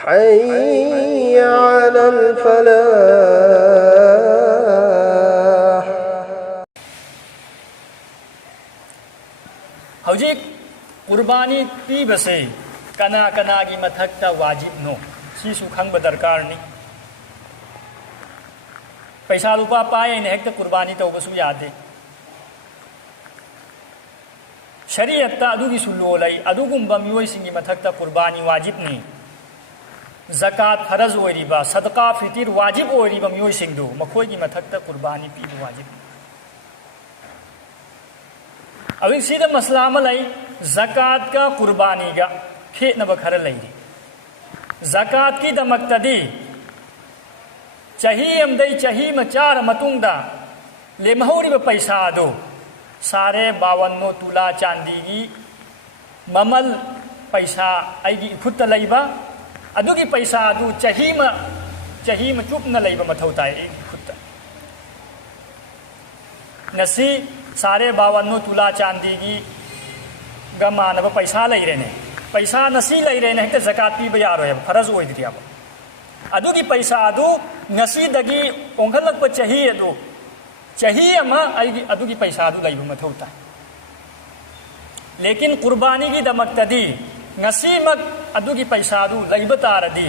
حي على الفلاح. हौजिक कुर्बानी पीबसे कना कनागी मथक्ता वाजिब नो सिसु खंग दरकारनी पैसा रुपा पाए ने हेक्ता कुर्बानी तौबसु यादे शरीयत्ता अदुगी सुल्लो लई अदुगुंबा मियोइसिंगी मथक्ता कुर्बानी वाजिब नी ज़कात फरज ओइरिबा सदका फितिर वाजिब ओइरिबा मियोइसिंगदु मखोइगी मथक्ता कुर्बानी पीबु वाजिब अभी सीधा मसला लई ज़कात का कुर्बानी का खेतनब खर लेरी ज़कात की दमक्तदी चही अमदई चही मचार मतुंगदा लेमहौरिबा पैसा दो सारे 52 तुला चांदी की ममल पैसा आईगी खुद लईबा अदुगी पैसा अदु चही म चुपना लईबा मथौ ताई खुद नसी सारे 52 तुला चांदी की गमानब पैसा लेरेने पैसा नसी लेरेने हेक्ता ज़कात पीबा यारोय फरज ओइद्रियाब अदुगी पैसा अदु नसीदगी ओंखलक्प चही अदु चही अमा आईगी अदुगी पैसा अदु लईबा मथौ ताई लेकिन कुर्बानी की दमक्तदी नसीमक अदुगी पैसा अदु लईबा तारदी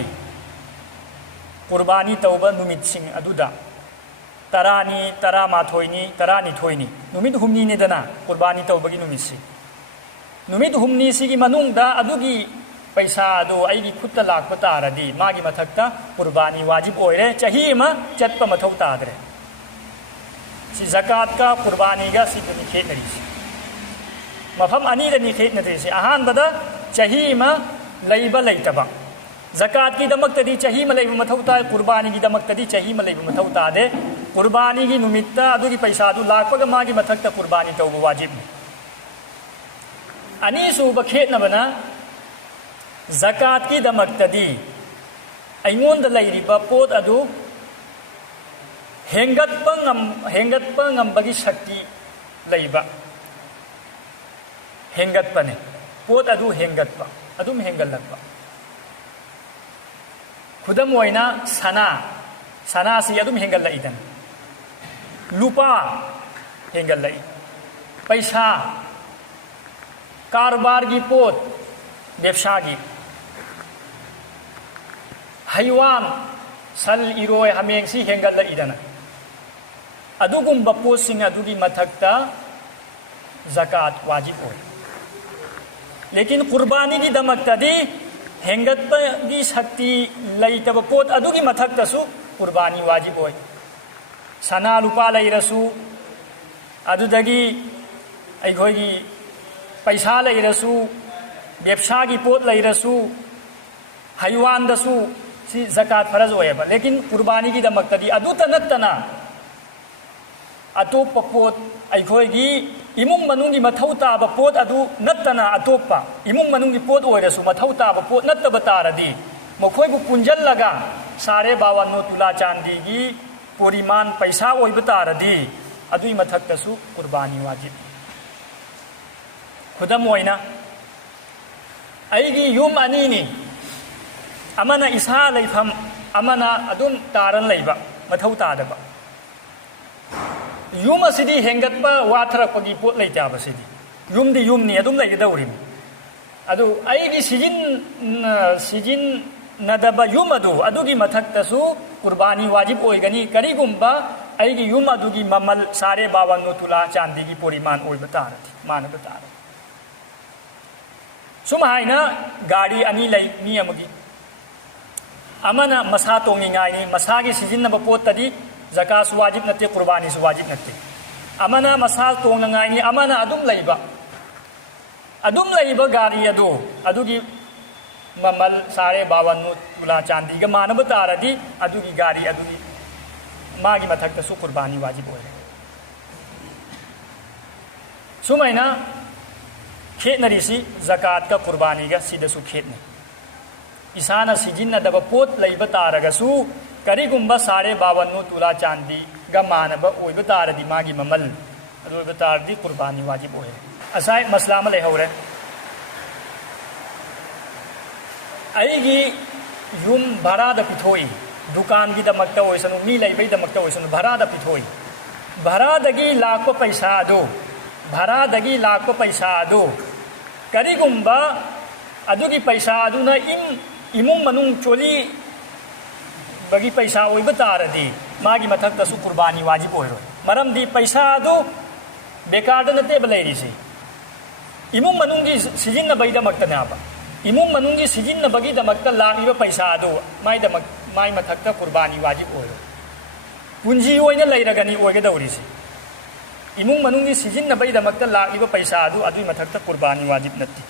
कुर्बानी तौबा नुमितसिंग अदुदा तरानी तरा माथोइनी तरानी थोइनी नुमित हुमनी ने दना कुर्बानी तौबगी नुमितसी नुमित हुमनी सिगी मनुंगदा अदुगी पैसा अदु आईगी खुत्ता लाक्पा तारदी मागी मथक्ता कुर्बानी वाजिब ओइरे चही मा चत्पा मथौ तादरे सि ज़कात का कुर्बानी का सिगनि खेतनरिसि मफम अनीदनि खेतनरिसि अहानबदा चही मा लईबा लईतबा ज़कात की दमक्तदी चही मा लईबा मथौ ताय कुर्बानी की दमक्तदी चही मा लईबा मथौ तादे कुर्बानी की नुमित्ता अदुगी पैसा अदु लाक्पगा मागी मथक्ता कुर्बानी तौबा वाजिब अनीसुबा खेतनबना ज़कात की दमक्तदी अइंगोंदा लईरिबा पोत अदु हेंगत्पा ngambagi शक्ति लईबा हेंगत्पने पोत अदु हेंगत्पा अदुम हेंगल्लक्पा खुदम ओइना सना सी अदुम हेंगल्लइदन लुपा हेंगल्लई पैसा कारबार की पोत व्यवसाय की हैवान सल इरोय हमेंसी हेंगल्लइदन अदुगुंबा पोतसिंग अदुगी मथक्ता ज़कात वाजिब ओय लेकिन कुर्बानी की दमक्तदी हेंगत्पगी शक्ति लईतब पोत अदुगी मथक्तसु कुर्बानी वाजिब ओय सना लुपा लईरसु अदुदगी अइखोइगी पैसा लईरसु व्यवसाय की पोत लईरसु हैवानदसु सि ज़कात फरज ओयबा लेकिन कुर्बानी की दमक्तदी अदुता नत्तना अतोप पोत अइखोइगी इमुंग मनुंगी मथौ ताबा पोत अदु नत्तना अतोपा इमुंग मनुंगी पोत ओइरसु मथौ ताबा पोत नत्तबा तारदी मखोइबु पुंजल्लगा सारे 52 तुला चांदी की परिमाण पैसा ओइबा तारदी अदुई मथक्तसु कुर्बानी वाजिब खुदम ओइना अइगी युम अनीनी अमना इसा लैफम अमना अदुम तारन लैबा मथौ तादबा युम असिदी हेंगत्पा वाथरपगी पोत लैताबसिदी युमदी युमनी अदुम लैगदौरिम अदु अइगी सिजिन नदबा युम अदु अदुगी मथक्तसु कुर्बानी वाजिब ओइगनी करिगुंबा अइगी युम अदुगी ममल सारे 52 तुला चांदी की परिमाण ओइबा तारदी मानबा तार सुमाइना गाड़ी अनी लै मी अमगी अमना मसा तोंगिंगाइनी मसागी सिजिनबा पोतदी ज़कात वाजिब नते कुर्बानी वाजिब नते अमना मसा तोंगाइनी अमना अदुम लईबा गाड़ी अदु अदुगी ममल सारे 52 तुला चांदी का मानब तारदी अदुगी गाड़ी अदुगी मागी मथक्तसु कुर्बानी वाजिब ओय सुमाइना खेतनरिसी ज़कात का कुर्बानी का सिदसु खेतने इसाना सिजिन्नदबा पोत लईबा तारगसु करिगुंबा सारे 52 तुला चांदी गा मानब ओइबा तारदी मागी ममल अदुइबा तारदी कुर्बानी वाजिब ओय असाय मसला म लेहौरे अइगी यूम भाड़ा पिथोई दुकान की दमकता ओइसनु मी लेबै दमकता ओइसनु भाड़ा पिथोई भाड़ा दगी लाख पैसा दो भाड़ा दगी लाख पैसा दो करीगुम्बा अदुगी पैसा अदुना इमुंग मनुंग चोली बगी पैसा ओइब तारदी मागी मथक्तसु कुर्बानी वाजिब ओइरो मरमदी पैसा अदु बेकार नतेब लेरिसी इमुंग मनुंगी सिजिन्नबैदमक्तनाबा इमुंग मनुंगी सिजिन्नबगीदमक्ता लागिबा पैसा अदु माई मथक्ता कुर्बानी वाजिब ओइरो पुंजी ओइना लेरगनी ओइगदौरिसी इमुंग मनुंगी सिजिन्नबगीदमक्ता लागिबा पैसा अदु अदुई मथक्ता कुर्बानी वाजिब नत्ती